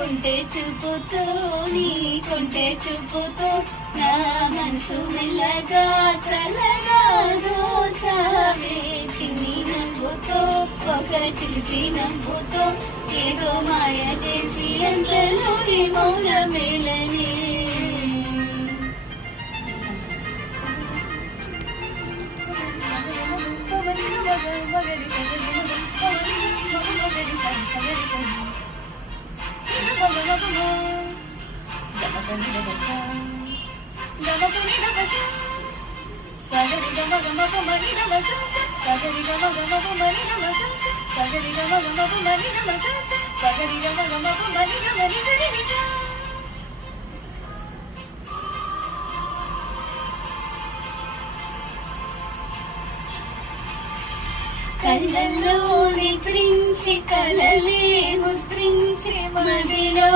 కొంటే చూపుతో నీ కొంటే చూపుతో నా మనసు మెల్లగా చల్లగా దోచావే చిన్ని నవ్వుతో ఒక చిలిపి నవ్వుతో ఏదో మాయ చేసి అంతలోని మౌన మేలని కళ్ళల్లో నిద్రించి కలలే ముద్రించి మదిలో